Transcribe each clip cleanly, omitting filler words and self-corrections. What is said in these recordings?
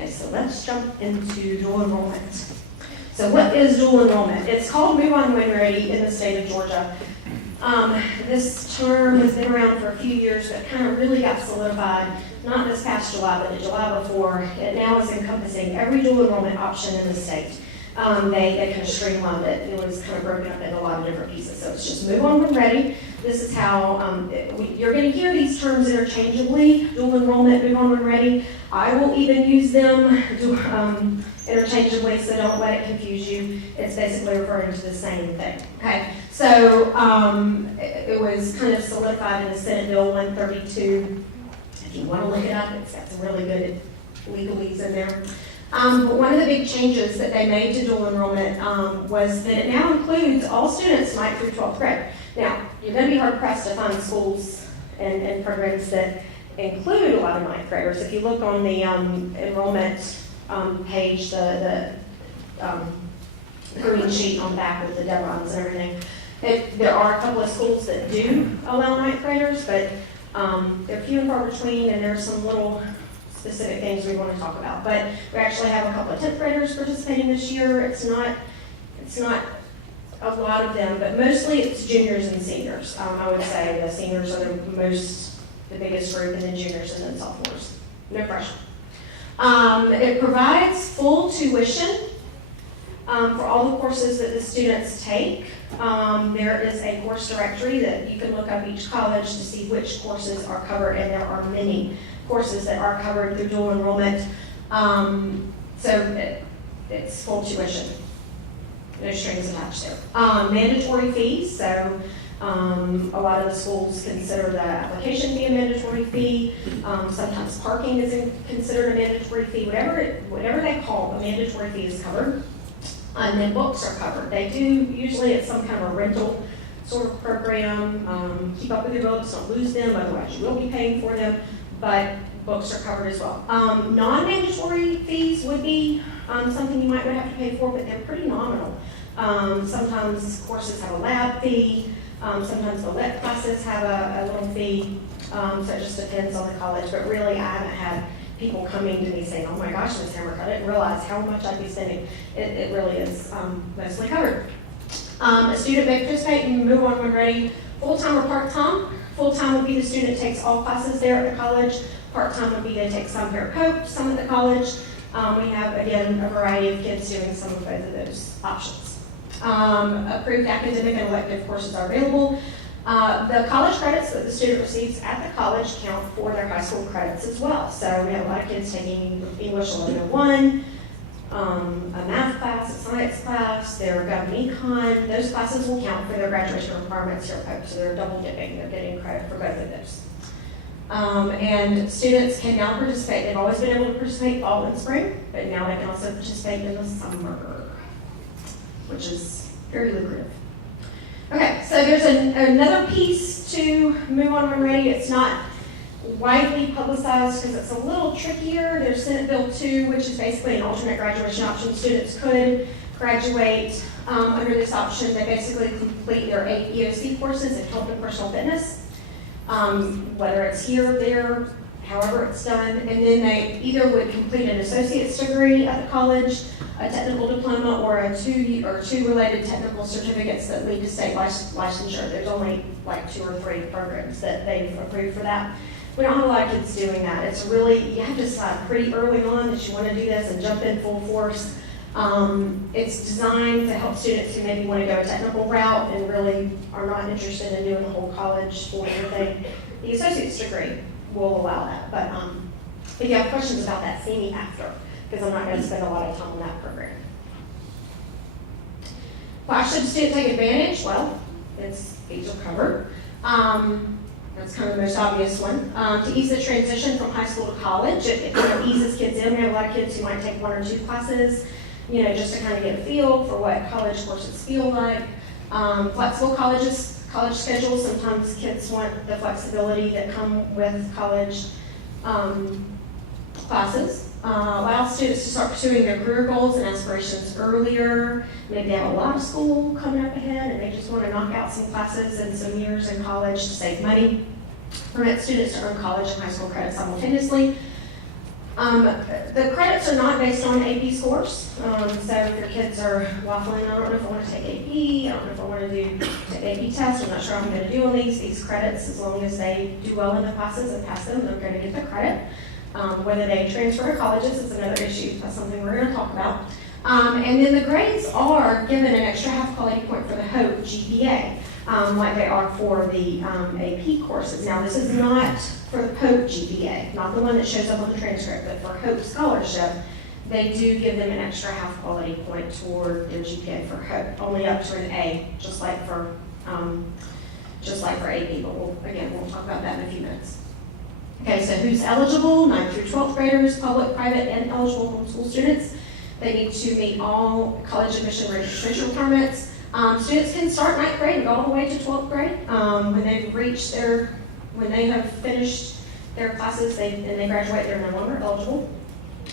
Okay, so let's jump into dual enrollment. So what is dual enrollment? It's called Move On When Ready in the state of Georgia. This term has been around for a few years, but kind of really got solidified, not this past July, but the July before. It now is encompassing every dual enrollment option in the state. They kind of streamlined it. It was kind of broken up into a lot of different pieces. So it's just Move On When Ready. This is how you're going to hear these terms interchangeably, dual enrollment, Move On When Ready. I will even use them interchangeably, so don't let it confuse you. It's basically referring to the same thing. Okay, so it was kind of solidified in the Senate Bill 132. If you want to look it up, it's got some really good legalese in there. But one of the big changes that they made to dual enrollment was that it now includes all students 9th through 12th grade. Now, you're going to be hard-pressed to find schools and programs that include a lot of 9th graders. If you look on the enrollment page, the green sheet on the back with the deadlines and everything, there are a couple of schools that do allow 9th graders, but they're few and far between, and there's some little specific things we want to talk about. But we actually have a couple of 10th graders participating this year. It's not a lot of them, but mostly it's juniors and seniors. I would say the seniors are the biggest group, and then juniors and then sophomores. No freshmen. It provides full tuition for all the courses that the students take. There is a course directory that you can look up each college to see which courses are covered, and there are many courses that are covered through dual enrollment. So it's full tuition. No strings attached there. Mandatory fees, so a lot of the schools consider the application fee a mandatory fee. Sometimes parking is considered a mandatory fee. Whatever they call a mandatory fee is covered. And then books are covered. They do, usually it's some kind of a rental sort of program. Keep up with your books, don't lose them, otherwise you will be paying for them, but books are covered as well. Non-mandatory fees would be something you might have to pay for, but they're pretty nominal. Sometimes courses have a lab fee, sometimes the lit classes have a little fee, so it just depends on the college, but really I haven't had people coming to me saying, oh my gosh, Ms. Hamrick, I didn't realize how much I'd be spending. It really is mostly covered. A student may participate in Move On When Ready full-time or part-time. Full-time would be the student takes all classes there at the college. Part-time would be they take some here at Cope, some at the college. We have, again, a variety of kids doing some of both of those options. Approved academic and elective courses are available. The college credits that the student receives at the college count for their high school credits as well. So we have a lot of kids taking English 101, a math class, a science class, their Gov and Econ. Those classes will count for their graduation requirements here at Pope, so they're double dipping. They're getting credit for both of those. And students can now participate. They've always been able to participate fall and spring, but now they can also participate in the summer, which is very lucrative. Okay, so there's another piece to Move On When Ready. It's not widely publicized because it's a little trickier. There's Senate Bill 2, which is basically an alternate graduation option. Students could graduate under this option. They basically complete their 8 EOC courses in health and personal fitness, whether it's here or there, however it's done. And then they either would complete an associate's degree at the college, a technical diploma, or two related technical certificates that lead to state licensure. There's only like 2 or 3 programs that they've approved for that. We don't have a lot of kids doing that. It's really, you have to decide pretty early on that you want to do this and jump in full force. It's designed to help students who maybe want to go a technical route and really are not interested in doing the whole college 4-year thing. The associate's degree will allow that, but if you have questions about that, see me after, because I'm not going to spend a lot of time on that program. Why should a student take advantage? Well, fees are covered. That's kind of the most obvious one. To ease the transition from high school to college, it kind of eases kids in. We have a lot of kids who might take 1 or 2 classes, just to kind of get a feel for what college courses feel like. Flexible college schedules. Sometimes kids want the flexibility that come with college classes. Allow students to start pursuing their career goals and aspirations earlier. Maybe they have a lot of school coming up ahead and they just want to knock out some classes and some years in college to save money. Permit students to earn college and high school credits simultaneously. The credits are not based on AP scores. So if your kids are waffling, I don't know if I want to take AP, I don't know if I want to do the AP test, I'm not sure how I'm going to do on these credits. As long as they do well in the classes and pass them, they're going to get the credit. Whether they transfer to colleges is another issue. That's something we're going to talk about. And then the grades are given an extra half quality point for the HOPE GPA, like they are for the AP courses. Now, this is not for the HOPE GPA, not the one that shows up on the transcript, but for HOPE scholarship, they do give them an extra half quality point toward their GPA for HOPE, only up to an A, just like for AP. But we'll talk about that in a few minutes. Okay, so who's eligible? 9th through 12th graders, public, private, and eligible homeschool students. They need to meet all college admission registration requirements. Students can start 9th grade and go all the way to 12th grade. When they have finished their classes and they graduate, they're no longer eligible.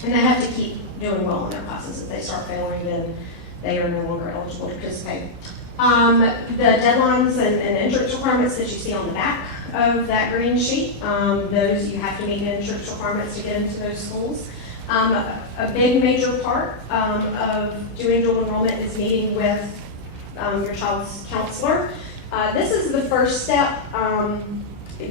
And they have to keep doing well in their classes. If they start failing, then they are no longer eligible to participate. The deadlines and entrance requirements that you see on the back of that green sheet, those you have to meet the entrance requirements to get into those schools. A big major part of doing dual enrollment is meeting with your child's counselor. This is the first step,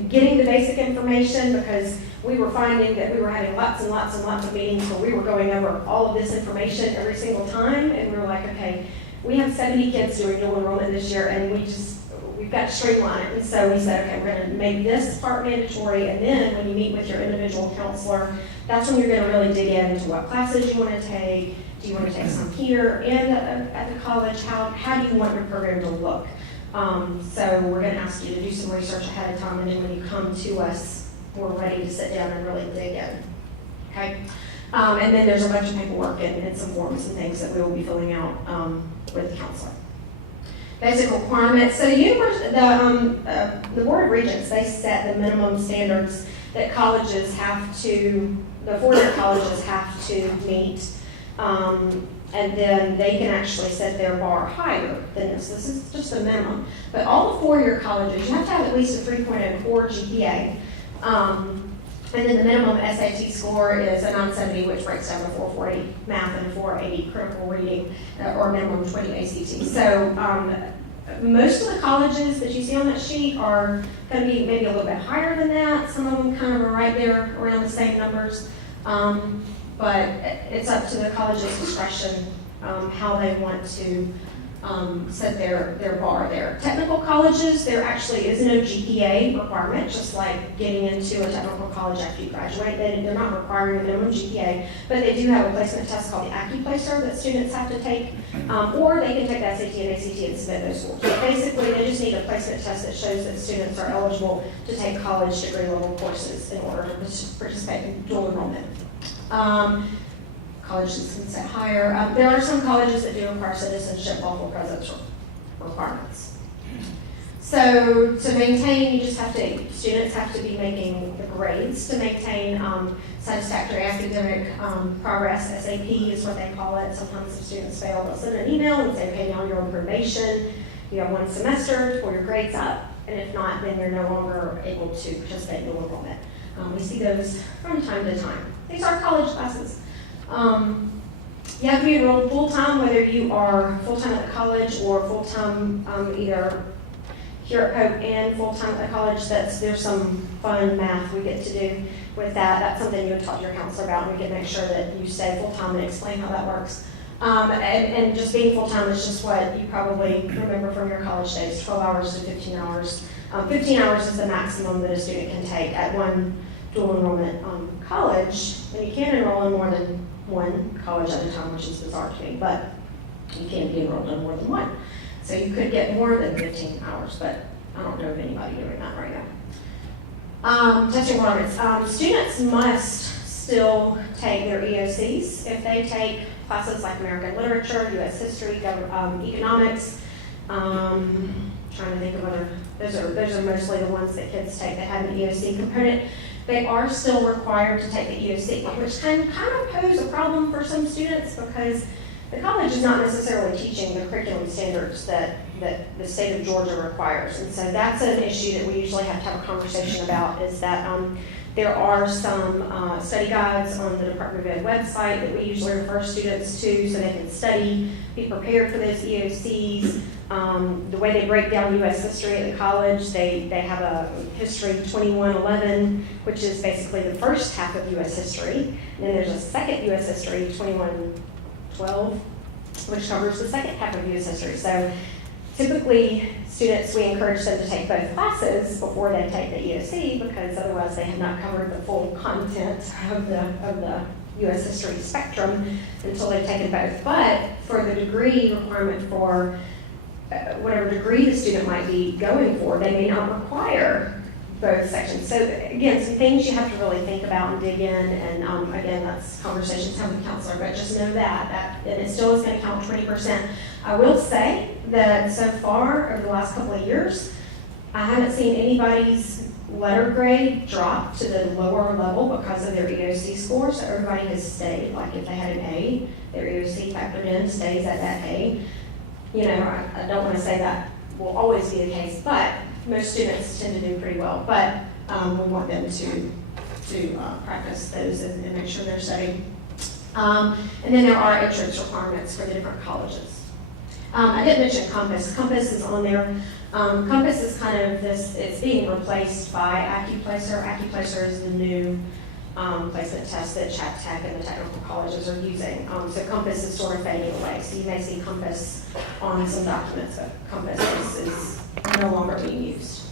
getting the basic information, because we were finding that we were having lots and lots and lots of meetings where we were going over all of this information every single time, and we were like, okay, we have 70 kids doing dual enrollment this year, and we've got to streamline it. And so we said, okay, we're going to make this part mandatory, and then when you meet with your individual counselor, that's when you're going to really dig into what classes you want to take. Do you want to take some here and at the college? How do you want your program to look? So we're going to ask you to do some research ahead of time, and then when you come to us, we're ready to sit down and really dig in. Okay? And then there's a bunch of paperwork and some forms and things that we will be filling out with the counselor. Basic requirements. So the Board of Regents, they set the minimum standards that colleges have to, the four-year colleges have to meet, and then they can actually set their bar higher than this. This is just a minimum. But all the four-year colleges, you have to have at least a 3.0 core GPA. And then the minimum SAT score is a 970, which breaks down to 440 math and 480 critical reading, or minimum 20 ACT. So most of the colleges that you see on that sheet are going to be maybe a little bit higher than that. Some of them kind of are right there around the same numbers. But it's up to the college's discretion how they want to set their bar there. Technical colleges, there actually is no GPA requirement, just like getting into a technical college after you graduate. They're not requiring a minimum GPA, but they do have a placement test called the AccuPlacer that students have to take, or they can take the SAT and ACT and submit those schools. But basically, they just need a placement test that shows that students are eligible to take college degree level courses in order to participate in dual enrollment. Colleges can set higher. There are some colleges that do require citizenship lawful presence requirements. So to maintain, students have to be making the grades to maintain satisfactory academic progress. SAP is what they call it. Sometimes if students fail, they'll send an email and say, okay, now you're on probation. You have 1 semester to pull your grades up, and if not, then you're no longer able to participate in dual enrollment. We see those from time to time. These are college classes. You have to be enrolled full-time, whether you are full-time at the college or full-time either here at Hope and full-time at the college. There's some fun math we get to do with that. That's something you would talk to your counselor about, and we can make sure that you stay full-time and explain how that works. And just being full-time is just what you probably remember from your college days, 12 hours to 15 hours. 15 hours is the maximum that a student can take at one dual enrollment college, and you can enroll in more than one college at a time, which is bizarre to me, but you can't be enrolled in more than one. So you could get more than 15 hours, but I don't know of anybody doing that right now. Testing requirements. Students must still take their EOCs. If they take classes like American Literature, U.S. History, Economics, trying to think of other, those are mostly the ones that kids take that have an EOC component. They are still required to take the EOC, which can kind of pose a problem for some students because the college is not necessarily teaching the curriculum standards that the state of Georgia requires. And so that's an issue that we usually have to have a conversation about, is that There are some study guides on the Department of Ed website that we usually refer students to so they can study, be prepared for those EOCs. The way they break down U.S. history at the college, they have a history 2111, which is basically the first half of U.S. history. And then there's a second U.S. history, 2112, which covers the second half of U.S. history. So typically, students, we encourage them to take both classes before they take the EOC, because otherwise they have not covered the full content of the U.S. history spectrum until they've taken both. But for the degree requirement for whatever degree the student might be going for, they may not require both sections. So again, some things you have to really think about and dig in, and again, that's conversations have with the counselor, but just know that and it still is going to count 20%. I will say that so far, over the last couple of years, I haven't seen anybody's letter grade drop to the lower level because of their EOC score, so everybody has stayed. Like if they had an A, their EOC factored in stays at that A. You know, I don't want to say that will always be the case, but most students tend to do pretty well. But we want them to practice those and make sure they're studying. And then there are entrance requirements for the different colleges. I didn't mention Compass. Compass is on there. Compass is kind of this, it's being replaced by AccuPlacer. AccuPlacer is the new placement test that Chat Tech and the technical colleges are using. So Compass is sort of fading away. So you may see Compass on some documents, but Compass is no longer being used,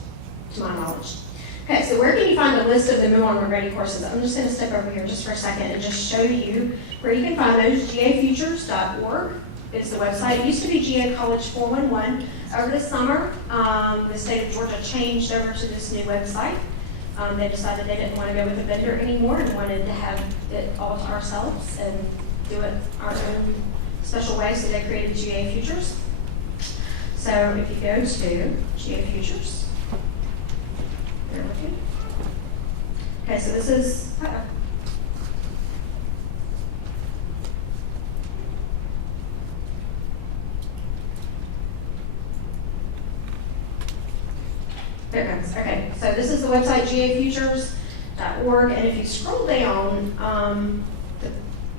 to my knowledge. Okay, so where can you find a list of the MOWR Ready courses? I'm just going to step over here just for a second and just show you where you can find those. gafutures.org is the website. It used to be GA College 411. Over the summer, the state of Georgia changed over to this new website. They decided they didn't want to go with a vendor anymore and wanted to have it all to ourselves and do it our own special way, so they created GA Futures. So if you go to GA Futures, bear with you. Okay, so this is, there it goes. Okay, so this is the website, gafutures.org, and if you scroll down, the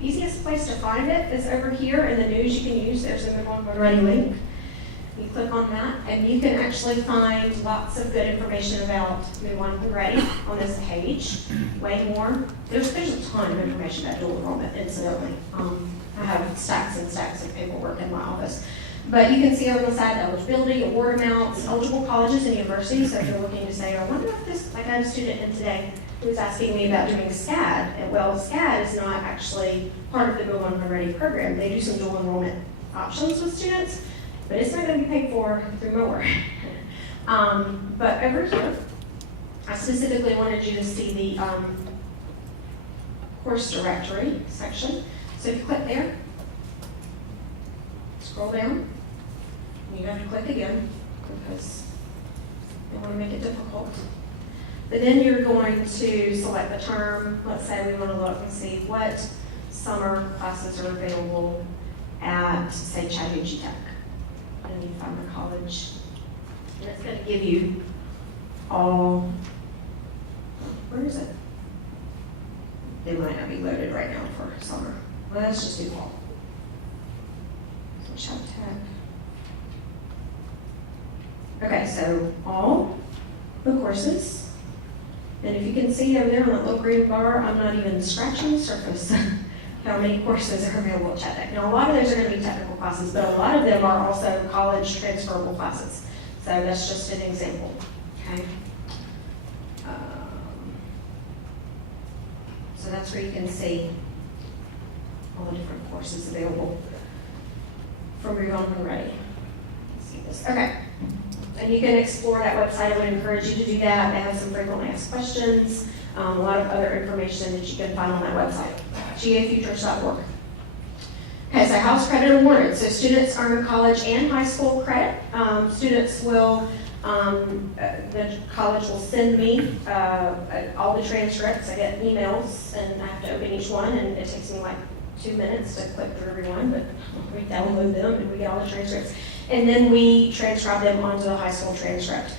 easiest place to find it is over here in the news you can use. There's a MOWR Ready link. You click on that, and you can actually find lots of good information about MOWR Ready on this page. Way more. There's a ton of information about dual enrollment, incidentally. I have stacks and stacks of paperwork in my office. But you can see over the side eligibility, award amounts, eligible colleges and universities. So if you're looking to say, I wonder if this, like I had a student in today who was asking me about doing SCAD. And well, SCAD is not actually part of the MOWR Ready program. They do some dual enrollment options with students, but it's not going to be paid for through MOWR. But over here, I specifically wanted you to see the course directory section. So if you click there, scroll down, you have to click again because they want to make it difficult. But then you're going to select the term. Let's say we want to look and see what summer classes are available at, say, Chattanooga Tech. And you find the college. And it's going to give you all, where is it? They might not be loaded right now for summer. Well, let's just do fall. So Chat Tech. Okay, so all the courses. And if you can see over there on that little green bar, I'm not even scratching the surface how many courses are available at Chat Tech. Now, a lot of those are going to be technical classes, but a lot of them are also college transferable classes. So that's just an example, okay? So that's where you can see all the different courses available from MOWR Ready. Let's see this. Okay. And you can explore that website. I would encourage you to do that. They have some frequently asked questions, a lot of other information that you can find on that website, gafutures.org. Okay, so house credit awarded. So students earn college and high school credit. Students will, the college will send me all the transcripts. I get emails and I have to open each one, and it takes me like 2 minutes to click through every one, but we download them and we get all the transcripts. And then we transcribe them onto the high school transcript.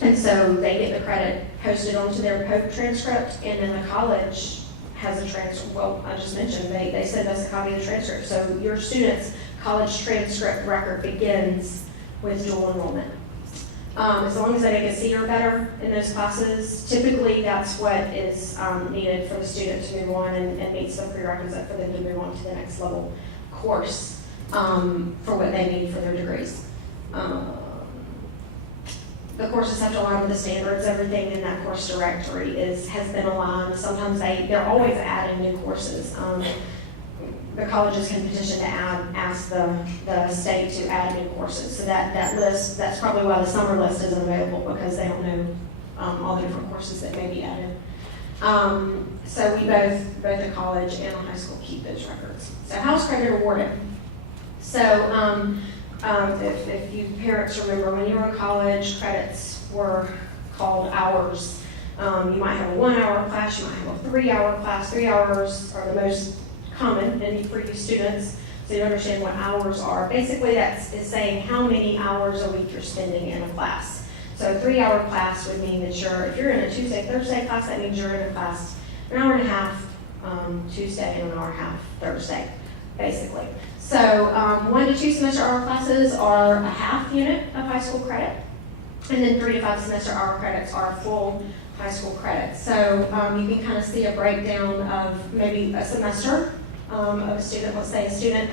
And so they get the credit posted onto their Pope transcript, and then the college has a transcript. Well, I just mentioned, they send us a copy of the transcript. So your student's college transcript record begins with dual enrollment. As long as they make a C or better in those classes, typically that's what is needed for the student to move on and meets the prerequisite for them to move on to the next level course for what they need for their degrees. The courses have to align with the standards. Everything in that course directory has been aligned. Sometimes they're always adding new courses. The colleges can petition to ask the state to add new courses. So that list, that's probably why the summer list isn't available, because they don't know all the different courses that may be added. So we both the college and the high school keep those records. So how is credit awarded? So if you parents remember, when you were in college, credits were called hours. You might have a 1 hour class, you might have a 3 hour class. 3 hours are the most common for you students, so you understand what hours are. Basically, is saying how many hours a week you're spending in a class. So a 3 hour class would mean that if you're in a Tuesday, Thursday class, that means you're in a class an hour and a half Tuesday and an hour and a half Thursday, basically. So 1 to 2 semester hour classes are a half unit of high school credit, and then 3 to 5 semester hour credits are full high school credit. So you can kind of see a breakdown of maybe a semester of a student. Let's say a student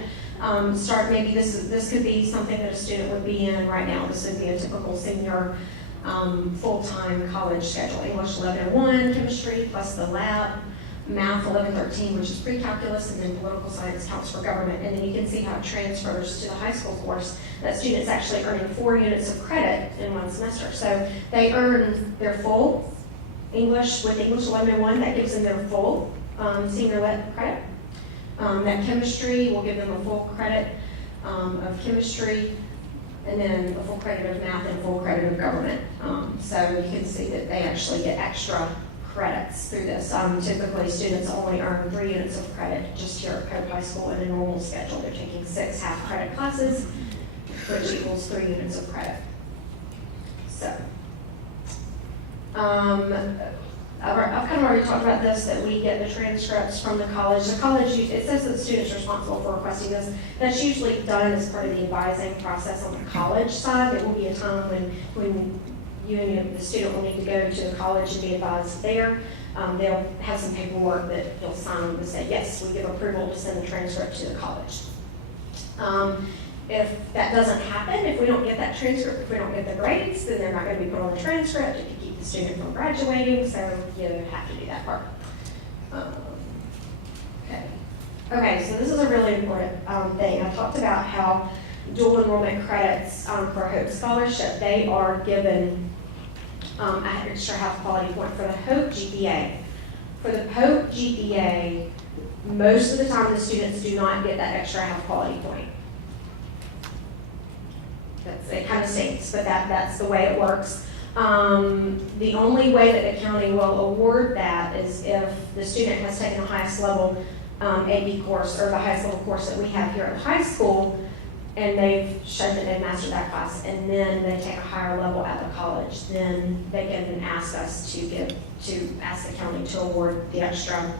maybe this could be something that a student would be in right now. This would be a typical senior full-time college schedule. English 1101, chemistry plus the lab, math 1113, which is pre-calculus, and then political science counts for government. And then you can see how it transfers to the high school course. That student's actually earning 4 units of credit in 1 semester. So they earn their full English with English 1101. That gives them their full senior lit credit. That chemistry will give them a full credit of chemistry, and then a full credit of math and full credit of government. So you can see that they actually get extra credits through this. Typically, students only earn 3 units of credit just here at Pope High School in a normal schedule. They're taking 6 half-credit classes, which equals 3 units of credit. So, I've kind of already talked about this, that we get the transcripts from the college. The college, it says that the student's responsible for requesting this. That's usually done as part of the advising process on the college side. There will be a time when you and the student will need to go to the college and be advised there. They'll have some paperwork that they'll sign to say, yes, we give approval to send the transcript to the college. If that doesn't happen, if we don't get that transcript, if we don't get the grades, then they're not going to be put on the transcript. It could keep the student from graduating, so you have to do that part. Okay, so this is a really important thing. I talked about how dual enrollment credits for a Hope Scholarship, they are given an extra half quality point for the Hope GPA. For the Pope GPA, most of the time the students do not get that extra half quality point. It kind of stinks, but that's the way it works. The only way that the county will award that is if the student has taken the highest level AP course, or the highest level course that we have here at the high school, and they've shown that they've mastered that class, and then they take a higher level at the college. Then they can ask us to ask the county to award the extra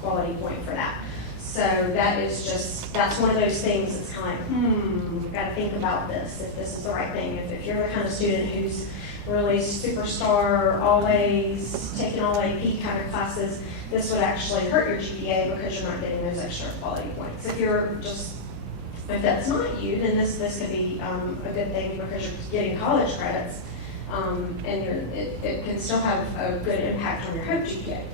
quality point for that. So that's one of those things that's kind of like, we've got to think about this, if this is the right thing. If you're the kind of student who's really superstar, always taking all AP kind of classes, this would actually hurt your GPA because you're not getting those extra quality points. If that's not you, then this could be a good thing because you're getting college credits, and it can still have a good impact on your Hope GPA.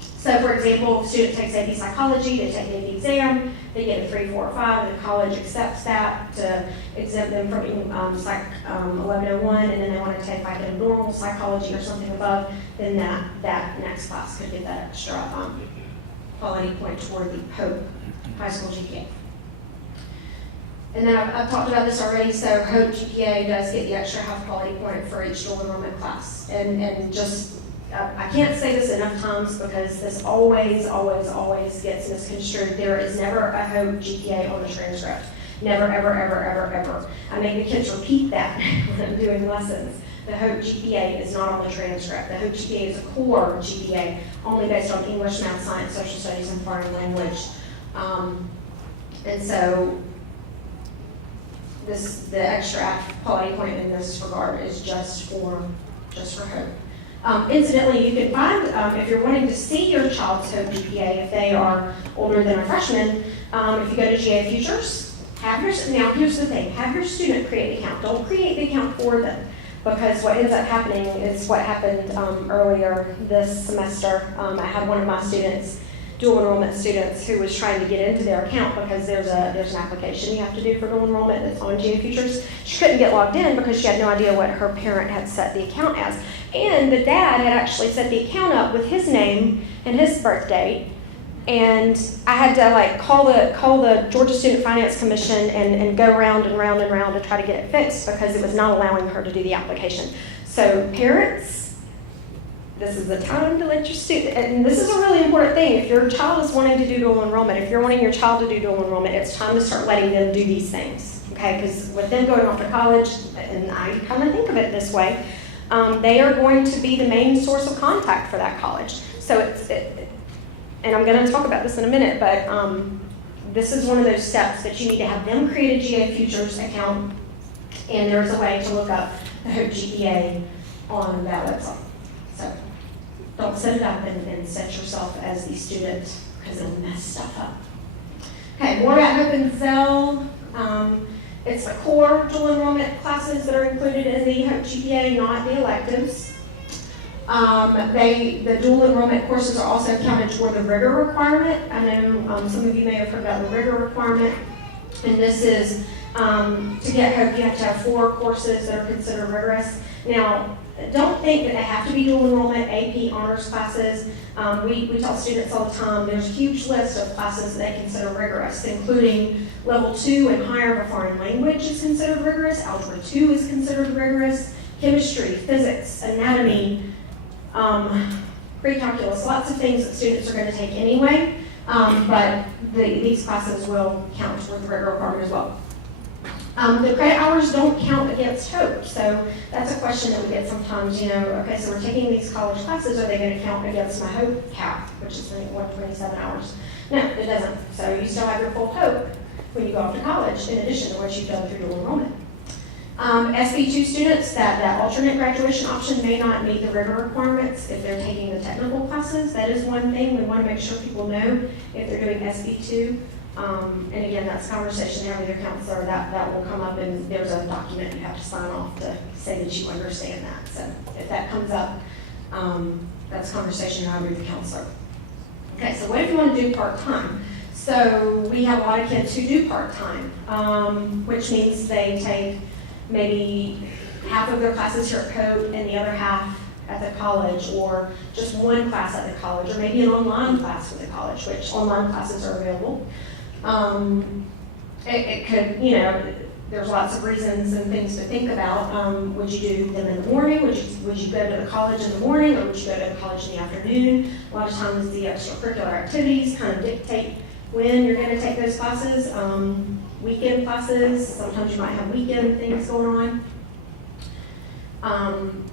So, for example, if a student takes AP Psychology, they take the AP exam, they get a 3, 4, or 5, and the college accepts that to exempt them from Psych 1101, and then they want to take like a normal psychology or something above, then that next class could get that extra quality point toward the Hope High School GPA. And then I've talked about this already, so Hope GPA does get the extra half quality point for each dual enrollment class. And just, I can't say this enough times because this always gets misconstrued. There is never a Hope GPA on the transcript. Never, ever, ever, ever, ever. I make the kids repeat that when I'm doing lessons. The Hope GPA is not on the transcript. The Hope GPA is a core GPA, only based on English, math, science, social studies, and foreign language. And so the extra quality point in this regard is just for Hope. Incidentally, you can find, if you're wanting to see your child's Hope GPA, if they are older than a freshman, if you go to GA Futures, now here's the thing, have your student create an account. Don't create the account for them, because what ends up happening is what happened earlier this semester. I had one of my students, dual enrollment students, who was trying to get into their account because there's an application you have to do for dual enrollment that's on GA Futures. She couldn't get logged in because she had no idea what her parent had set the account as. And the dad had actually set the account up with his name and his birth date. And I had to call the Georgia Student Finance Commission and go round and round and round to try to get it fixed because it was not allowing her to do the application. So parents, this is the time to let your student, and this is a really important thing. If your child is wanting to do dual enrollment, if you're wanting your child to do dual enrollment, it's time to start letting them do these things, okay? Because with them going off to college, and I kind of think of it this way, they are going to be the main source of contact for that college. So and I'm going to talk about this in a minute, but this is one of those steps that you need to have them create a GA Futures account, and there's a way to look up the Hope GPA on that website. So don't set it up and set yourself as the student, because it'll mess stuff up. Okay, more about Hope and Zell. It's the core dual enrollment classes that are included in the Hope GPA, not the electives. The dual enrollment courses are also counted toward the rigor requirement. I know some of you may have heard about the rigor requirement, and this is to get Hope, you have to have 4 courses that are considered rigorous. Now, don't think that they have to be dual enrollment, AP, honors classes. We tell students all the time, there's a huge list of classes that they consider rigorous, including level 2 and higher of a foreign language is considered rigorous, algebra 2 is considered rigorous, chemistry, physics, anatomy, pre-calculus, lots of things that students are going to take anyway, but these classes will count toward the rigor requirement as well. The credit hours don't count against Hope, so that's a question that we get sometimes, okay, so we're taking these college classes, are they going to count against my Hope cap, which is 127 hours? No, it doesn't. So you still have your full Hope when you go off to college, in addition to what you've done through dual enrollment. SB2 students, that alternate graduation option may not meet the rigor requirements if they're taking the technical classes. That is one thing we want to make sure people know if they're doing SB2. And again, that's a conversation you have with your counselor. That will come up, and there's a document you have to sign off to say that you understand that. So if that comes up, that's a conversation you have with your counselor. Okay, so what if you want to do part-time? So we have a lot of kids who do part-time, which means they take maybe half of their classes here at Hope and the other half at the college, or just one class at the college, or maybe an online class with the college, which online classes are available. It could, there's lots of reasons and things to think about. Would you do them in the morning? Would you go to the college in the morning, or would you go to the college in the afternoon? A lot of times the extracurricular activities kind of dictate when you're going to take those classes. Weekend classes, sometimes you might have weekend things going on.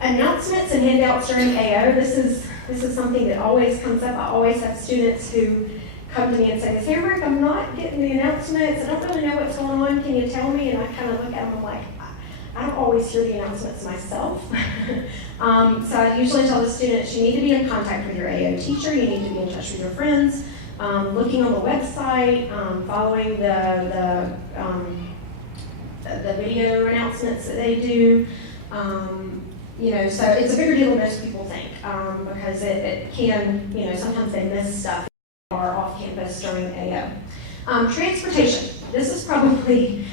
Announcements and handouts during AO. This is something that always comes up. I always have students who come to me and say, Ms. Hambrick, I'm not getting the announcements. I don't really know what's going on. Can you tell me? And I kind of look at them, I'm like, I don't always hear the announcements myself. So I usually tell the students, you need to be in contact with your AO teacher. You need to be in touch with your friends. Looking on the website, following the video announcements that they do. So it's a bigger deal than most people think, because it can, sometimes they miss stuff or off campus during AO. Transportation. This is probably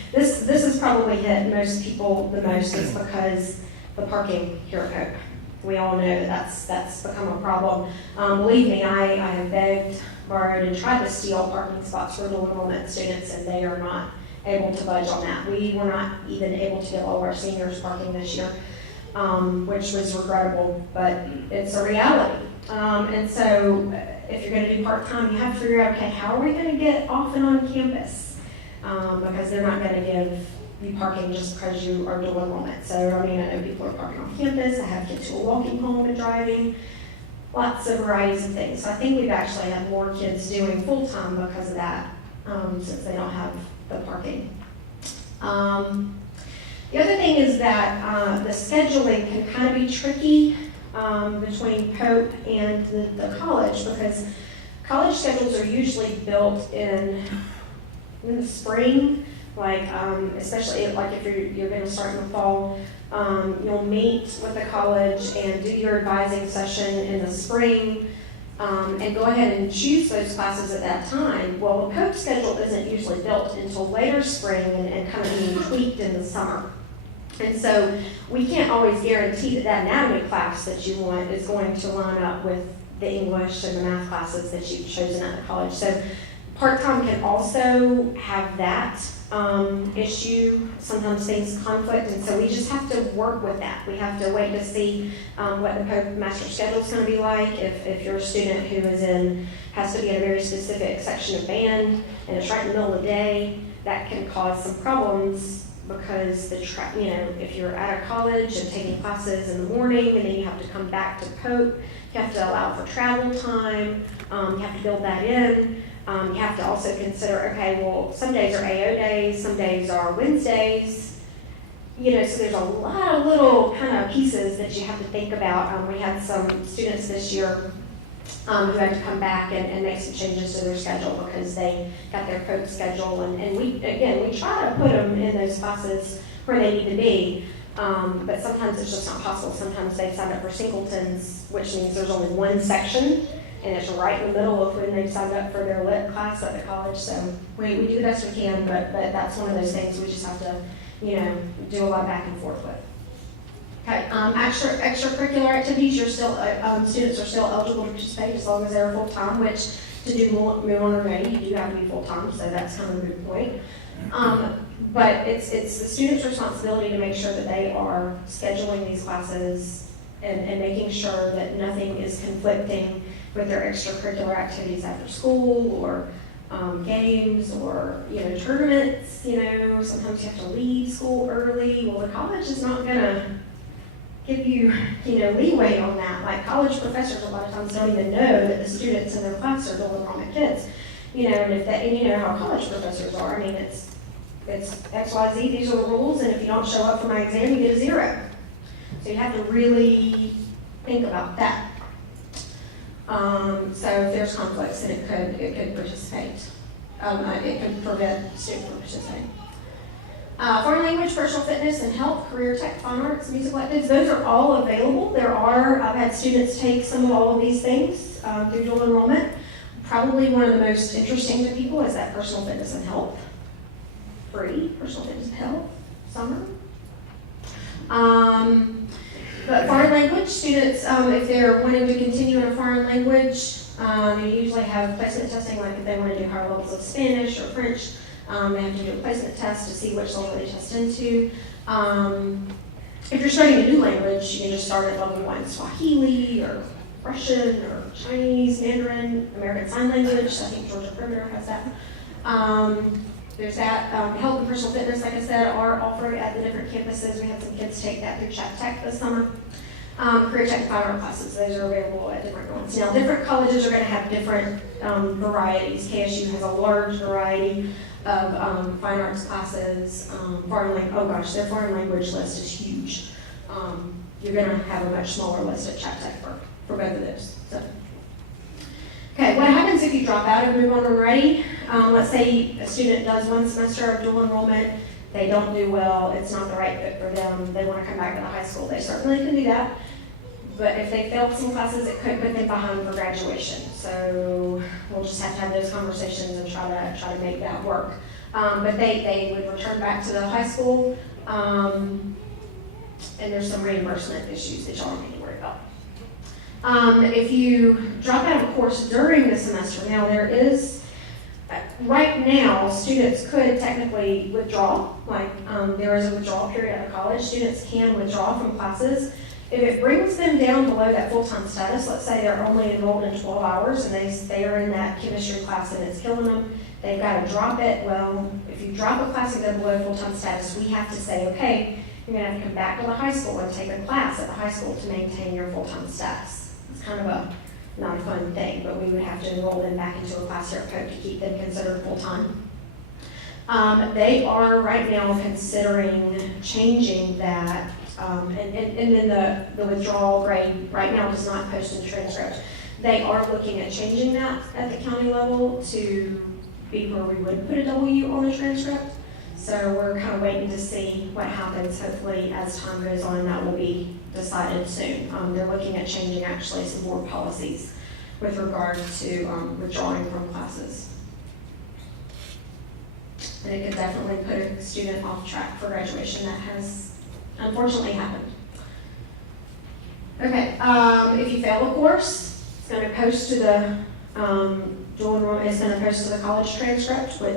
hit most people the most, is because the parking here at Hope. We all know that's become a problem. Believe me, I have begged, borrowed, and tried to steal parking spots for dual enrollment students, and they are not able to budge on that. We were not even able to get all of our seniors parking this year, which was regrettable, but it's a reality. And so if you're going to do part-time, you have to figure out, okay, how are we going to get off and on campus? Because they're not going to give you parking just because you are dual enrollment. So, I mean, I know people are parking off campus, I have kids who are walking home and driving, lots of varieties of things. So I think we've actually had more kids doing full-time because of that, since they don't have the parking. The other thing is that the scheduling can kind of be tricky between Pope and the college, because college schedules are usually built in the spring, like especially like if you're going to start in the fall, you'll meet with the college and do your advising session in the spring, and go ahead and choose those classes at that time. Well, the Pope schedule isn't usually built until later spring and kind of being tweaked in the summer. And so we can't always guarantee that that anatomy class that you want is going to line up with the English and the math classes that you've chosen at the college. So part-time can also have that issue. Sometimes things conflict, and so we just have to work with that. We have to wait to see what the Pope master schedule is going to be like. If you're a student who has to be in a very specific section of band, and it's right in the middle of the day, that can cause some problems. Because if you're at a college and taking classes in the morning and then you have to come back to Pope, you have to allow for travel time, you have to build that in. You have to also consider, okay, well, some days are AO days, some days are Wednesdays. So there's a lot of little kind of pieces that you have to think about. We had some students this year who had to come back and make some changes to their schedule because they got their Pope schedule, and we try to put them in those classes where they need to be, but sometimes it's just not possible. Sometimes they've signed up for singletons, which means there's only one section, and it's right in the middle of when they've signed up for their lit class at the college. So we do the best we can, but that's one of those things we just have to, do a lot of back and forth with. Okay, extracurricular activities, students are still eligible to participate as long as they're full-time, which to do MOWR ready, you do have to be full-time, so that's kind of a good point. But it's the student's responsibility to make sure that they are scheduling these classes and making sure that nothing is conflicting with their extracurricular activities after school or games or tournaments. Sometimes you have to leave school early. Well, the college is not going to give you, leeway on that. Like college professors a lot of times don't even know that the students in their class are dual enrollment kids. And you know how college professors are. I mean, it's XYZ, these are the rules, and if you don't show up for my exam, you get a 0. So you have to really think about that. So if there's conflicts, then it could participate. It could prevent students from participating. Foreign language, personal fitness and health, career tech, fine arts, music electives, those are all available. I've had students take some of all of these things through dual enrollment. Probably one of the most interesting to people is that personal fitness and health. Free, personal fitness and health, summer. But foreign language, students, if they're wanting to continue in a foreign language, they usually have placement testing, like if they want to do higher levels of Spanish or French. They have to do a placement test to see which level they test into. If you're starting a new language, you can just start at level 1, Swahili or Russian or Chinese, Mandarin, American Sign Language. I think Georgia Perimeter has that. There's that. Health and personal fitness, like I said, are offered at the different campuses. We had some kids take that through Chat Tech this summer. Career tech and fine art classes, those are available at different ones. Now, different colleges are going to have different varieties. KSU has a large variety of fine arts classes. Their foreign language list is huge. You're going to have a much smaller list at Chat Tech for both of those. So. Okay, what happens if you drop out and move on already? Let's say a student does one semester of dual enrollment, they don't do well, it's not the right fit for them, they want to come back to the high school, they certainly can do that. But if they failed some classes, it could put them behind for graduation. So we'll just have to have those conversations and try to make that work. But they would return back to the high school, and there's some reimbursement issues that y'all need to worry about. If you drop out of a course during the semester, now there is, right now, students could technically withdraw, there is a withdrawal period at a college. Students can withdraw from classes If it brings them down below that full-time status, let's say they're only enrolled in 12 hours and they are in that chemistry class and it's killing them, they've got to drop it. Well, if you drop a class and go below full-time status, we have to say, okay, you're going to have to come back to the high school and take a class at the high school to maintain your full-time status. It's kind of not a fun thing, but we would have to enroll them back into a class here at Pope to keep them considered full-time. They are right now considering changing that, and then the withdrawal grade right now does not post in the transcript. They are looking at changing that at the county level to be where we would put a W on the transcript. So we're kind of waiting to see what happens. Hopefully, as time goes on, that will be decided soon. They're looking at changing actually some board policies with regard to withdrawing from classes. And it could definitely put a student off track for graduation. That has unfortunately happened. Okay, if you fail a course, it's going to post to the dual enrollment. It's going to post to the college transcript, which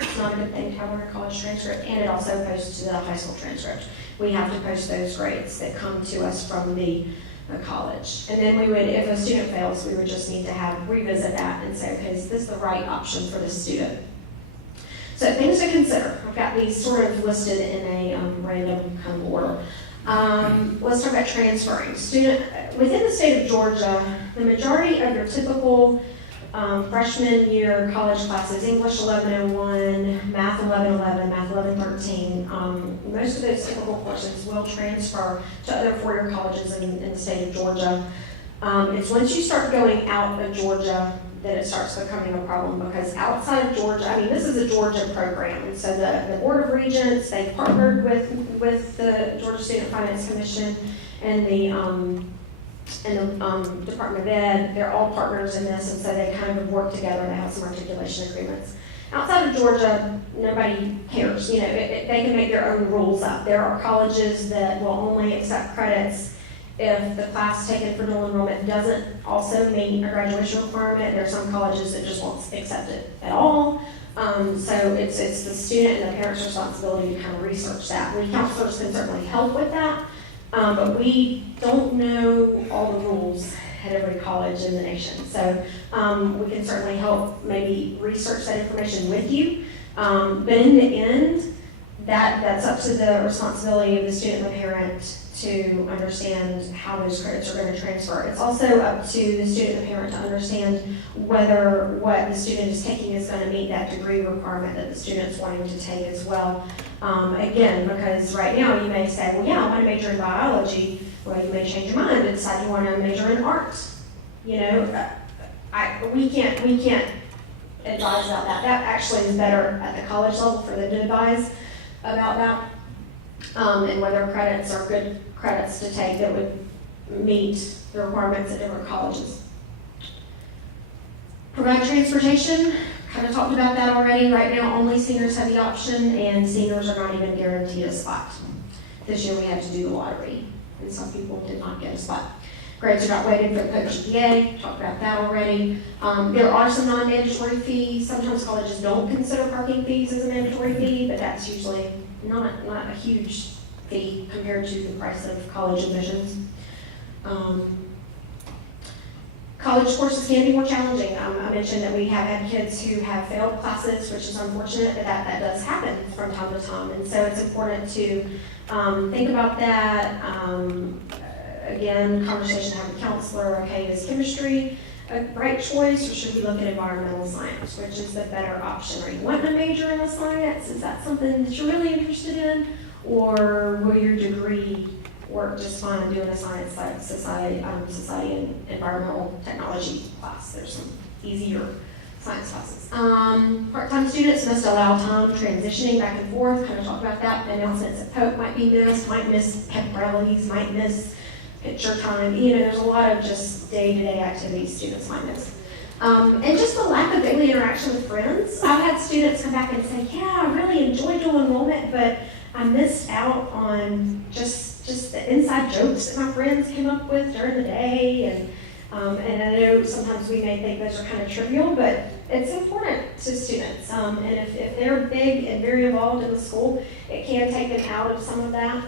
is not a good thing to have on your college transcript, and it also posts to the high school transcript. We have to post those grades that come to us from the college. And then we would, if a student fails, we would just need to revisit that and say, okay, is this the right option for this student? So things to consider. I've got these sort of listed in a random kind of order. Let's talk about transferring. Within the state of Georgia, the majority of your typical freshman year college classes, English 1101, Math 1111, Math 1113, most of those typical courses will transfer to other four-year colleges in the state of Georgia. It's once you start going out of Georgia that it starts becoming a problem, because outside of Georgia, I mean, this is a Georgia program, and so the Board of Regents, they've partnered with the Georgia Student Finance Commission and the Department of Ed. They're all partners in this, and so they kind of work together. They have some articulation agreements. Outside of Georgia, nobody cares. You know, they can make their own rules up. There are colleges that will only accept credits if the class taken for dual enrollment doesn't also meet a graduation requirement. There are some colleges that just won't accept it at all. So it's the student and the parent's responsibility to kind of research that. We counselors can certainly help with that, but we don't know all the rules at every college in the nation. So we can certainly help maybe research that information with you. But in the end, that's up to the responsibility of the student and the parent to understand how those credits are going to transfer. It's also up to the student and the parent to understand whether what the student is taking is going to meet that degree requirement that the student's wanting to take as well. Again, because right now you may say, well, yeah, I want to major in biology. Well, you may change your mind and decide you want to major in art. You know, we can't advise about that. That actually is better at the college level for them to advise about that, and whether credits are good credits to take that would meet the requirements at different colleges. Provide transportation, kind of talked about that already. Right now, only seniors have the option, and seniors are not even guaranteed a spot. This year we had to do the lottery, and some people did not get a spot. Grades are not weighted for the GPA, talked about that already. There are some non-mandatory fees. Sometimes colleges don't consider parking fees as a mandatory fee, but that's usually not a huge fee compared to the price of college admissions. College courses can be more challenging. I mentioned that we have had kids who have failed classes, which is unfortunate, but that does happen from time to time. And so it's important to think about that. Again, conversation to have with a counselor. Okay, is chemistry a right choice, or should we look at environmental science? Which is the better option? Are you wanting to major in a science? Is that something that you're really interested in? Or will your degree work just fine doing a science like society and environmental technology class? There's some easier science classes. Part-time students must allow time transitioning back and forth. Kind of talk about that. The announcements at Pope might be missed, might miss pep rallies, might miss picture time. You know, there's a lot of just day-to-day activities students might miss. And just the lack of daily interaction with friends. I've had students come back and say, yeah, I really enjoyed dual enrollment, but I missed out on just the inside jokes that my friends came up with during the day. And I know sometimes we may think those are kind of trivial, but it's important to students. And if they're big and very involved in the school, it can take them out of some of that.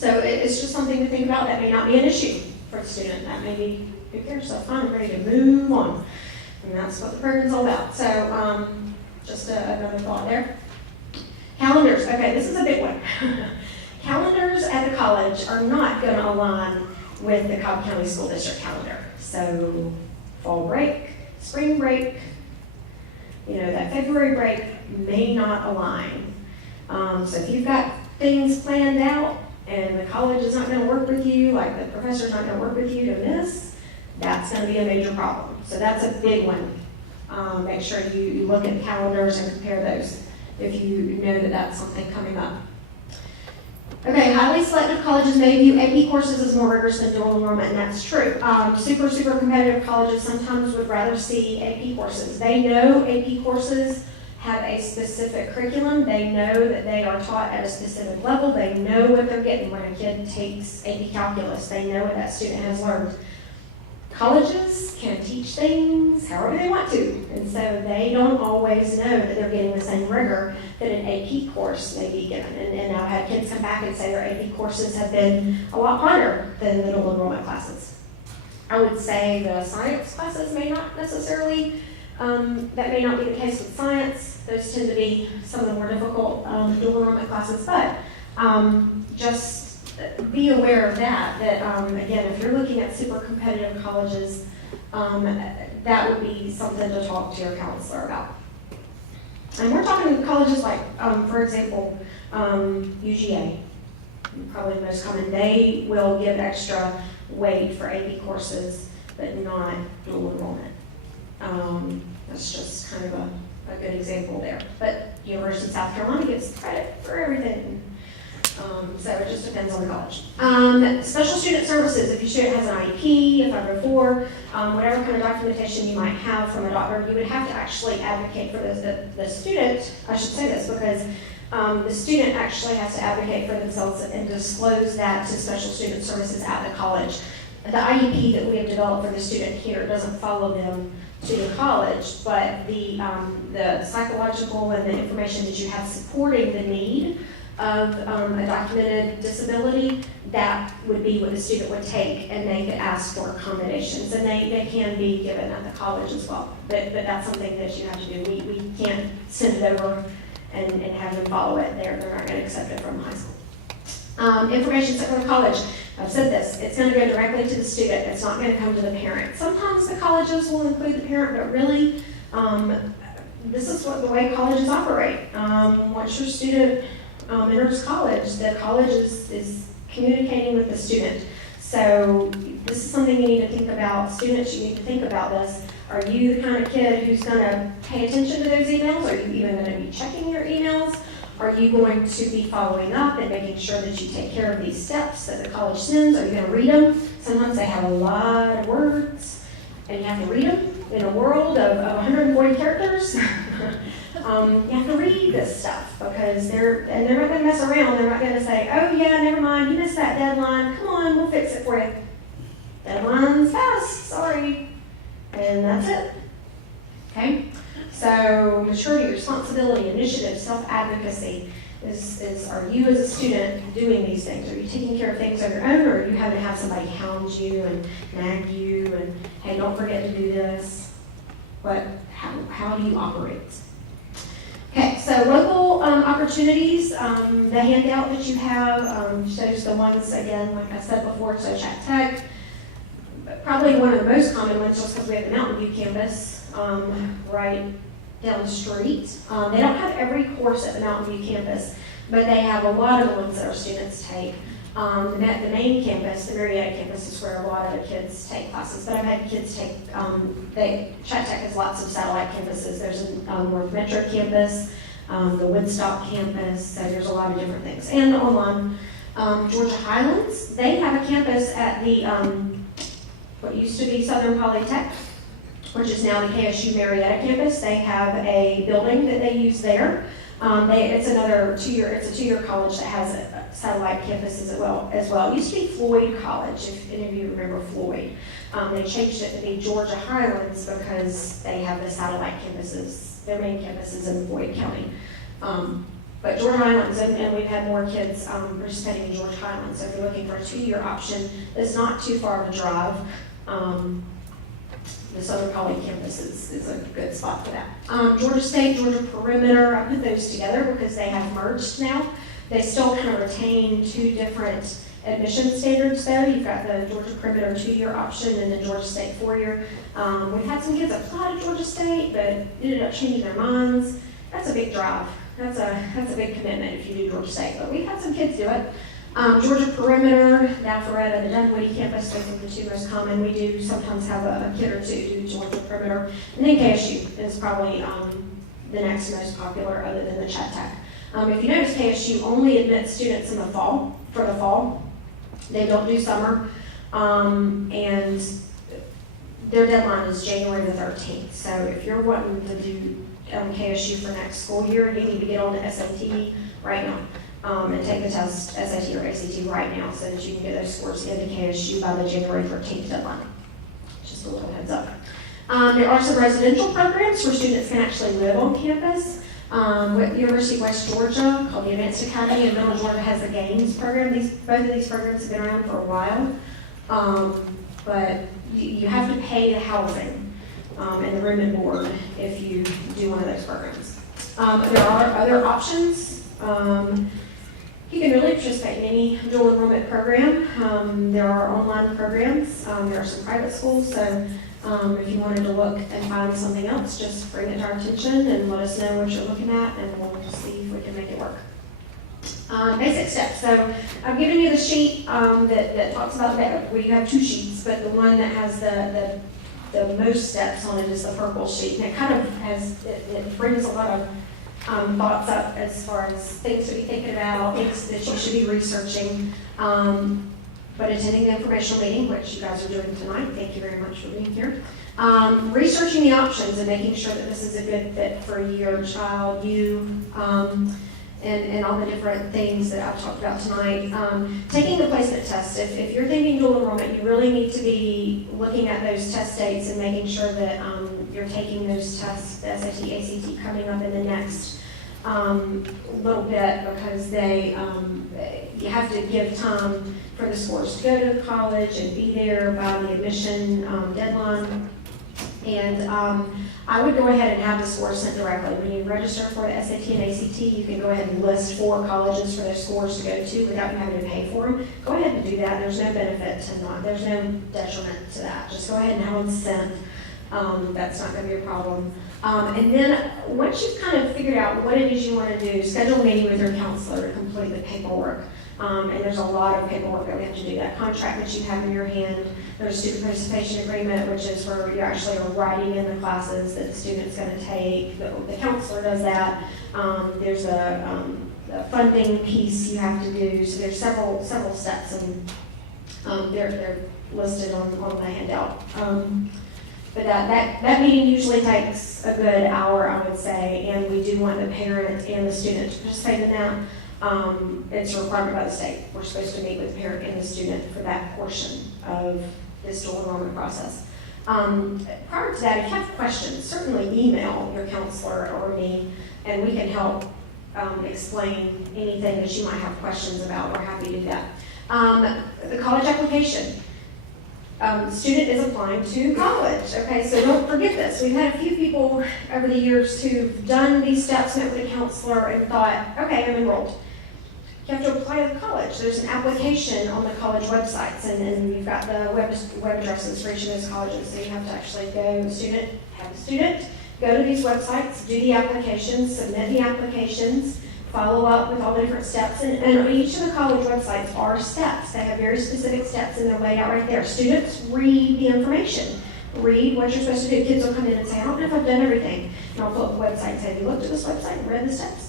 So it's just something to think about. That may not be an issue for the student. That may be, who cares, so fine, I'm ready to move on. And that's what the program's all about. So just another thought there. Calendars, okay, this is a big one. Calendars at the college are not going to align with the Cobb County School District calendar. So fall break, spring break, that February break may not align. So if you've got things planned out and the college is not going to work with you, like the professor's not going to work with you to miss, that's going to be a major problem. So that's a big one. Make sure you look at the calendars and compare those if you know that that's something coming up. Okay, highly selective colleges may view AP courses as more rigorous than dual enrollment, and that's true. Super competitive colleges sometimes would rather see AP courses. They know AP courses have a specific curriculum. They know that they are taught at a specific level. They know what they're getting when a kid takes AP calculus. They know what that student has learned. Colleges can teach things however they want to, and so they don't always know that they're getting the same rigor that an AP course may be given. And I've had kids come back and say their AP courses have been a lot harder than the dual enrollment classes. I would say the science classes may not necessarily, that may not be the case with science. Those tend to be some of the more difficult dual enrollment classes, but just be aware of that, again, if you're looking at super competitive colleges, that would be something to talk to your counselor about. And we're talking colleges like, for example, UGA, probably the most common. They will give extra weight for AP courses, but not dual enrollment. That's just kind of a good example there. But University of South Carolina gets credit for everything. So it just depends on the college. Special student services, if your student has an IEP, a 504, whatever kind of documentation you might have from a doctor, you would have to actually advocate for the student. I should say this because the student actually has to advocate for themselves and disclose that to special student services at the college. The IEP that we have developed for the student here doesn't follow them to the college, but the psychological and the information that you have supporting the need of a documented disability, that would be what the student would take, and they could ask for accommodations, and they can be given at the college as well. But that's something that you have to do. We can't send it over and have them follow it. They're not going to accept it from high school. Information set from the college. I've said this, it's going to go directly to the student. It's not going to come to the parent. Sometimes the colleges will include the parent, but really, this is the way colleges operate. Once your student enters college, the college is communicating with the student. So this is something you need to think about. Students, you need to think about this. Are you the kind of kid who's going to pay attention to those emails? Are you even going to be checking your emails? Are you going to be following up and making sure that you take care of these steps that the college sends? Are you going to read them? Sometimes they have a lot of words, and you have to read them in a world of 140 characters. You have to read this stuff because they're not going to mess around. They're not going to say, oh yeah, never mind, you missed that deadline. Come on, we'll fix it for you. Deadline's passed, sorry. And that's it. Okay? So maturity, responsibility, initiative, self-advocacy is are you as a student doing these things? Are you taking care of things on your own, or are you having to have somebody hound you and nag you and, hey, don't forget to do this? How do you operate? Okay, so local opportunities, the handout that you have shows the ones, again, like I said before, so Chat Tech. Probably one of the most common ones, just because we have the Mountain View campus right down the street. They don't have every course at the Mountain View campus, but they have a lot of the ones that our students take. The main campus, the Marietta campus, is where a lot of the kids take classes. But I've had kids take, Chat Tech has lots of satellite campuses. There's a North Metro campus, the Woodstock campus, so there's a lot of different things. And online, Georgia Highlands, they have a campus at the, what used to be Southern Polytech, which is now the KSU Marietta campus. They have a building that they use there. It's a two-year college that has satellite campuses as well. It used to be Floyd College, if any of you remember Floyd. They changed it to be Georgia Highlands because they have the satellite campuses, their main campuses in Floyd County. But Georgia Highlands, and we've had more kids participating in Georgia Highlands, so if you're looking for a 2-year option, it's not too far of a drive. The Southern Poly campus is a good spot for that. Georgia State, Georgia Perimeter, I put those together because they have merged now. They still kind of retain 2 different admission standards though. You've got the Georgia Perimeter 2-year option and the Georgia State 4-year. We've had some kids apply to Georgia State, but ended up changing their minds. That's a big drive. That's a big commitment if you do Georgia State, but we've had some kids do it. Georgia Perimeter, Alpharetta, the Dunwoody campus, those are the 2 most common. We do sometimes have a kid or 2 do Georgia Perimeter. And then KSU is probably the next most popular other than the Chat Tech. If you notice, KSU only admits students in the fall, for the fall. They don't do summer. And their deadline is January the 13th. So if you're wanting to do KSU for next school year, you need to get on the SAT right now. And take the test, SAT or ACT right now, so that you can get those scores into KSU by the January 13th deadline. Just a little heads up. There are some residential programs where students can actually live on campus. With University of West Georgia, called the Advanced Academy, and Middle Georgia has the Games program. Both of these programs have been around for a while, but you have to pay the housing and the room and board if you do one of those programs. There are other options. You can really participate in any dual enrollment program. There are online programs. There are some private schools. So if you wanted to look and find something else, just bring it to our attention and let us know what you're looking at, and we'll see if we can make it work. Basic steps. So I've given you the sheet that talks about that. We have 2 sheets, but the one that has the most steps on it is the purple sheet. And it kind of has, it brings a lot of thoughts up as far as things to be thinking about, things that you should be researching. But attending the informational meeting, which you guys are doing tonight, thank you very much for being here. Researching the options and making sure that this is a good fit for your child, and all the different things that I've talked about tonight. Taking the placement test. If you're thinking dual enrollment, you really need to be looking at those test dates and making sure that you're taking those tests, the SAT, ACT, coming up in the next little bit, because you have to give time for the scores to go to the college and be there by the admission deadline. And I would go ahead and have the scores sent directly. When you register for the SAT and ACT, you can go ahead and list 4 colleges for those scores to go to without you having to pay for them. Go ahead and do that. There's no benefit to not, there's no detriment to that. Just go ahead and have them sent. That's not going to be a problem. And then once you've kind of figured out what it is you want to do, schedule a meeting with your counselor to complete the paperwork. And there's a lot of paperwork that we have to do. That contract that you have in your hand, there's a student participation agreement, which is where you actually are writing in the classes that the student's going to take. The counselor does that. There's a funding piece you have to do. So there's several steps, and they're listed on the handout. But that meeting usually takes a good hour, I would say, and we do want the parent and the student to participate in that. It's a requirement by the state. We're supposed to meet with the parent and the student for that portion of this dual enrollment process. Prior to that, if you have questions, certainly email your counselor or me, and we can help explain anything that you might have questions about. We're happy to do that. The college application. The student is applying to college, okay, so don't forget this. We've had a few people over the years who've done these steps, met with a counselor, and thought, okay, I'm enrolled. You have to apply to the college. There's an application on the college websites, and you've got the web addresses for each of those colleges, so you have to actually go, have the student, go to these websites, do the applications, submit the applications, follow up with all the different steps, and each of the college websites are steps. They have very specific steps, and they're laid out right there. Students read the information, read what you're supposed to do. Kids will come in and say, I don't know if I've done everything. And I'll pull up the website and say, have you looked at this website and read the steps?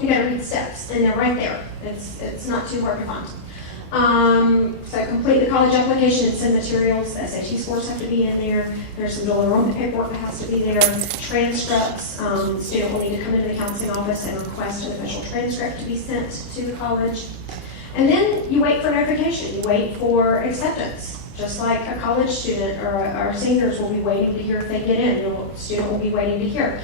You gotta read the steps, and they're right there. It's not too hard to find. So complete the college application and send materials. The SAT scores have to be in there. There's some dual enrollment paperwork that has to be there. Transcripts. The student will need to come into the counseling office and request an official transcript to be sent to the college. And then you wait for notification. You wait for acceptance. Just like a college student or our seniors will be waiting to hear if they get in. The student will be waiting to hear.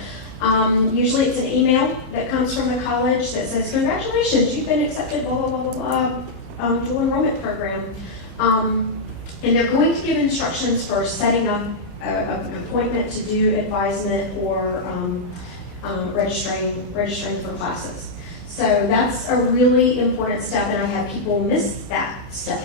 Usually it's an email that comes from the college that says, congratulations, you've been accepted, blah, blah, blah, blah, blah, dual enrollment program. And they're going to give instructions for setting up an appointment to do advisement or registering for classes. So that's a really important step, and I've had people miss that step.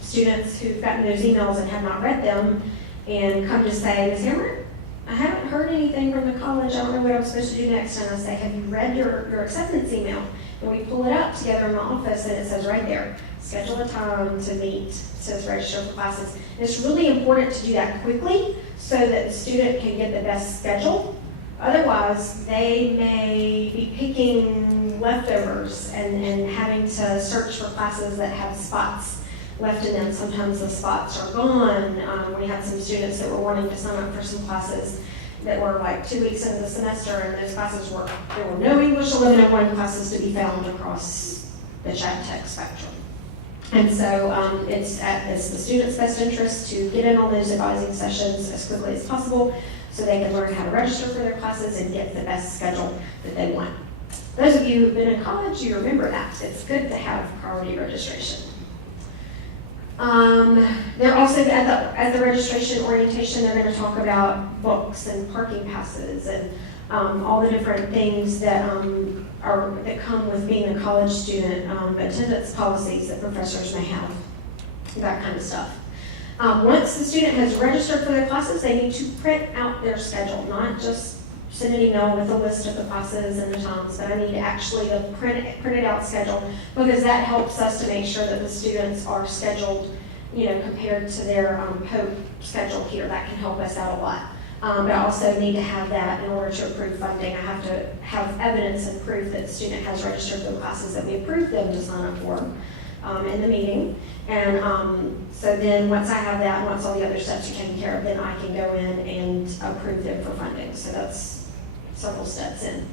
Students who've gotten those emails and have not read them and come to say, Ms. Hammer, I haven't heard anything from the college, I don't know what I'm supposed to do next. And I say, have you read your acceptance email? And we pull it up together in the office and it says right there, schedule a time to meet, it says register for classes. And it's really important to do that quickly so that the student can get the best schedule. Otherwise, they may be picking leftovers and having to search for classes that have spots left in them. Sometimes the spots are gone. We had some students that were wanting to sign up for some classes that were like 2 weeks into the semester, and those classes there were no English 1101 classes to be found across the chat tech spectrum. And so it's the student's best interest to get in on those advising sessions as quickly as possible so they can learn how to register for their classes and get the best schedule that they want. Those of you who've been in college, you remember that. It's good to have priority registration. They're also, at the registration orientation, they're going to talk about books and parking passes and all the different things that come with being a college student, attendance policies that professors may have, that kind of stuff. Once the student has registered for their classes, they need to print out their schedule, not just send an email with a list of the classes and the times, but I need actually the printed out schedule, because that helps us to make sure that the students are scheduled, compared to their POPE schedule here. That can help us out a lot. But I also need to have that in order to approve funding. I have to have evidence and proof that the student has registered for the classes that we approved them to sign up for in the meeting. And so then once I have that, once all the other steps are taken care of, then I can go in and approve them for funding. So that's several steps in.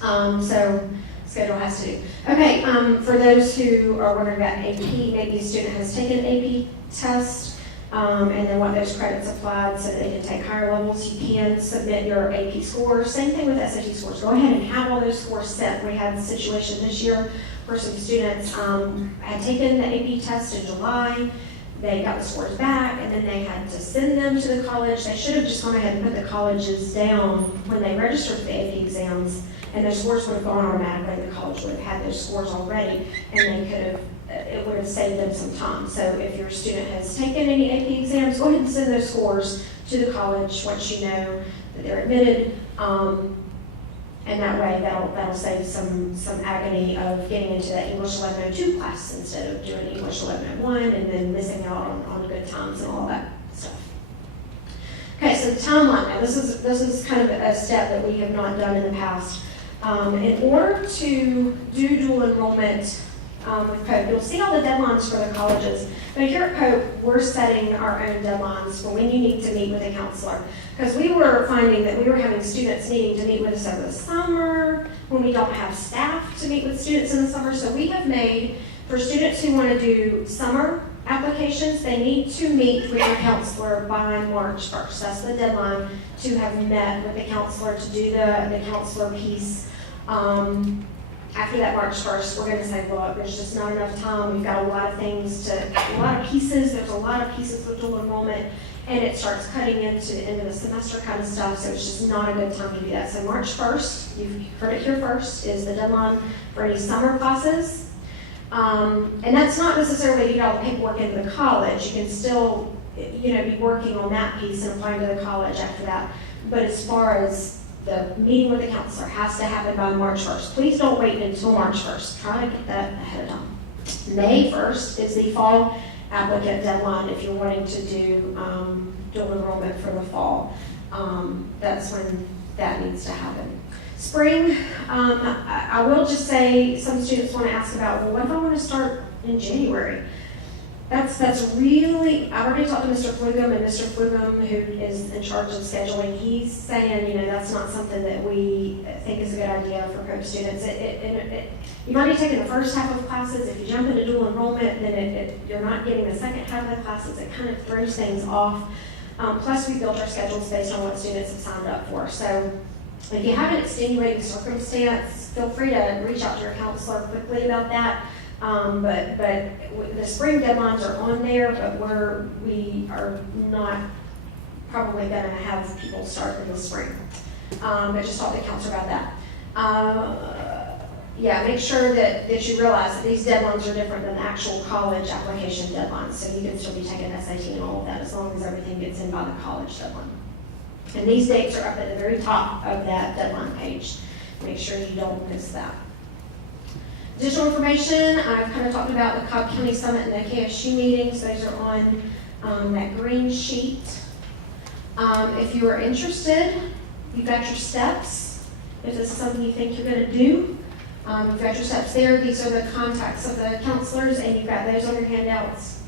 So schedule has to do. Okay, for those who are wondering about AP, maybe a student has taken an AP test and then want those credits applied so that they can take higher levels. You can submit your AP scores. Same thing with SAT scores. Go ahead and have all those scores set. We had a situation this year where some students had taken the AP test in July. They got the scores back, and then they had to send them to the college. They should have just gone ahead and put the colleges down when they registered for the AP exams, and their scores would have gone automatically. The college would have had those scores already, and it would have saved them some time. So if your student has taken any AP exams, go ahead and send those scores to the college once you know that they're admitted. And that way, that'll save some agony of getting into that English 1102 class instead of doing English 1101 and then missing out on good times and all that stuff. Okay, so the timeline. Now, this is kind of a step that we have not done in the past. In order to do dual enrollment with POPE, you'll see all the deadlines for the colleges. But here at POPE, we're setting our own deadlines for when you need to meet with a counselor. Because we were finding that we were having students needing to meet with us over the summer, when we don't have staff to meet with students in the summer. So we have made, for students who want to do summer applications, they need to meet with their counselor by March 1st. That's the deadline to have met with the counselor to do the counselor piece. After that March 1st, we're going to say, look, there's just not enough time. We've got a lot of pieces. There's a lot of pieces with dual enrollment, and it starts cutting into the end of the semester kind of stuff, so it's just not a good time to do that. So March 1st, you've heard it here first, is the deadline for any summer classes. And that's not necessarily to get all the paperwork into the college. You can still, be working on that piece and applying to the college after that. But as far as the meeting with the counselor has to happen by March 1st. Please don't wait until March 1st. Try to get that ahead of time. May 1st is the fall applicant deadline if you're wanting to do dual enrollment for the fall. That's when that needs to happen. Spring, I will just say some students want to ask about, well, what if I want to start in January? That's really, I already talked to Mr. Flugum, and Mr. Flugum, who is in charge of scheduling, he's saying, that's not something that we think is a good idea for POPE students. You've already taken the first half of classes. If you jump into dual enrollment, then you're not getting the second half of the classes. It kind of throws things off. Plus, we build our schedules based on what students have signed up for. So If you have an extenuating circumstance, feel free to reach out to your counselor quickly about that. But the spring deadlines are on there, but we are not probably going to have people start in the spring. But just talk to the counselor about that. Yeah, make sure that you realize that these deadlines are different than the actual college application deadlines. So you can still be taking SAT and all of that as long as everything gets in by the college deadline. And these dates are up at the very top of that deadline page. Make sure you don't miss that. Additional information, I've kind of talked about the Cobb County Summit and the KSU meetings. Those are on that green sheet. If you are interested, you've got your steps. If this is something you think you're going to do, you've got your steps there. These are the contacts of the counselors, and you've got those on your handouts.